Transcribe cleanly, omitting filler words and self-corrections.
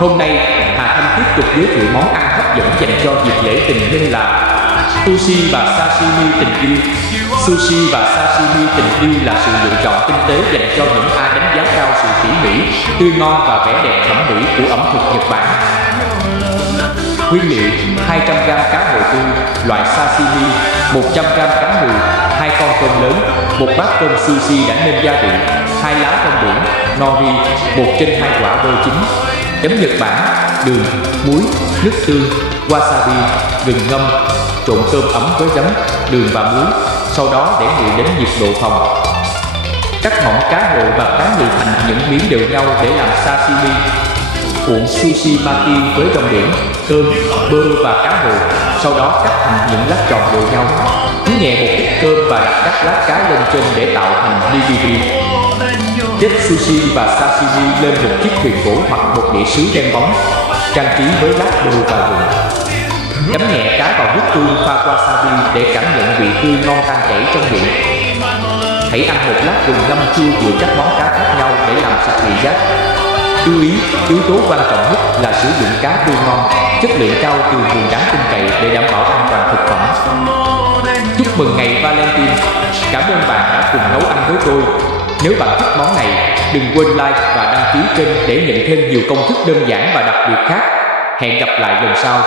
Hôm nay, Hà Thanh tiếp tục giới thiệu món ăn hấp dẫn dành cho dịp lễ tình nhân là sushi và sashimi tình yêu. Sushi và sashimi tình yêu là sự lựa chọn tinh tế dành cho những ai đánh giá cao sự tỉ mỉ, tươi ngon và vẻ đẹp thẩm mỹ của ẩm thực Nhật Bản. Nguyên liệu: 200g cá hồi tươi loại sashimi, 100g cá ngừ, 2 con tôm lớn, một bát cơm sushi đã nêm gia vị, 2 lá rong biển, nori, 1/2 quả bơ chín. Chấm Nhật Bản: đường, muối, nước tương, wasabi, gừng ngâm, trộn cơm ấm với giấm, đường và muối, sau đó để nguội đến nhiệt độ phòng. Cắt mỏng cá hồi và cá ngừ thành những miếng đều nhau để làm sashimi. Cuộn sushi maki với rong biển, cơm, bơ và cá hồi, sau đó cắt thành những lát tròn đều nhau. Nhúng nhẹ một ít cơm và đặt các lát cá lên trên để tạo thành nigiri. Chất sushi và sashimi lên một chiếc thuyền gỗ hoặc một đĩa sứ đen bóng, trang trí với lát bơ và gừng. Chấm nhẹ cá vào nước tương pha wasabi để cảm nhận vị tươi ngon tan chảy trong miệng. Hãy ăn một lát gừng ngâm chua giữa các món cá khác nhau để làm sạch vị giác. Lưu ý, yếu tố quan trọng nhất là sử dụng cá tươi ngon, chất lượng cao từ nguồn đáng tin cậy để đảm bảo an toàn thực phẩm. Chúc mừng ngày Valentine! Cảm ơn bạn đã cùng nấu ăn với tôi. Nếu bạn thích món này, đừng quên like và đăng ký kênh để nhận thêm nhiều công thức đơn giản và đặc biệt khác. Hẹn gặp lại lần sau!